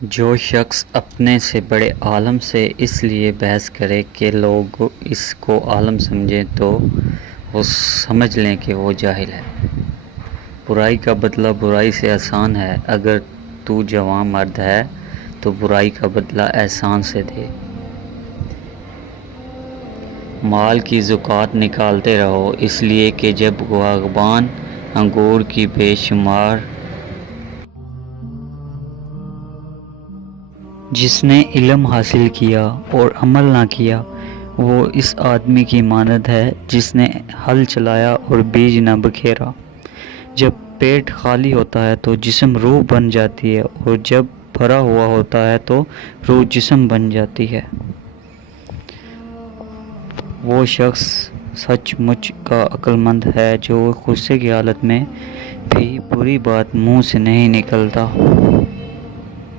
جو شخص اپنے سے بڑے عالم سے اس لیے بحث کرے کہ لوگ اس کو عالم سمجھیں تو وہ سمجھ لیں کہ وہ جاہل ہے۔ برائی کا بدلہ برائی سے آسان ہے۔ اگر تو جوان مرد ہے تو برائی کا بدلہ احسان سے دے۔ مال کی زکوٰۃ نکالتے رہو، اس لیے کہ جب باغبان انگور کی بے شمار جس نے علم حاصل کیا اور عمل نہ کیا وہ اس آدمی کی مانند ہے جس نے ہل چلایا اور بیج نہ بکھیرا۔ جب پیٹ خالی ہوتا ہے تو جسم روح بن جاتی ہے اور جب بھرا ہوا ہوتا ہے تو روح جسم بن جاتی ہے۔ وہ شخص سچ مچ کا عقل مند ہے جو غصے کی حالت میں بھی بری بات منہ سے نہیں نکلتا۔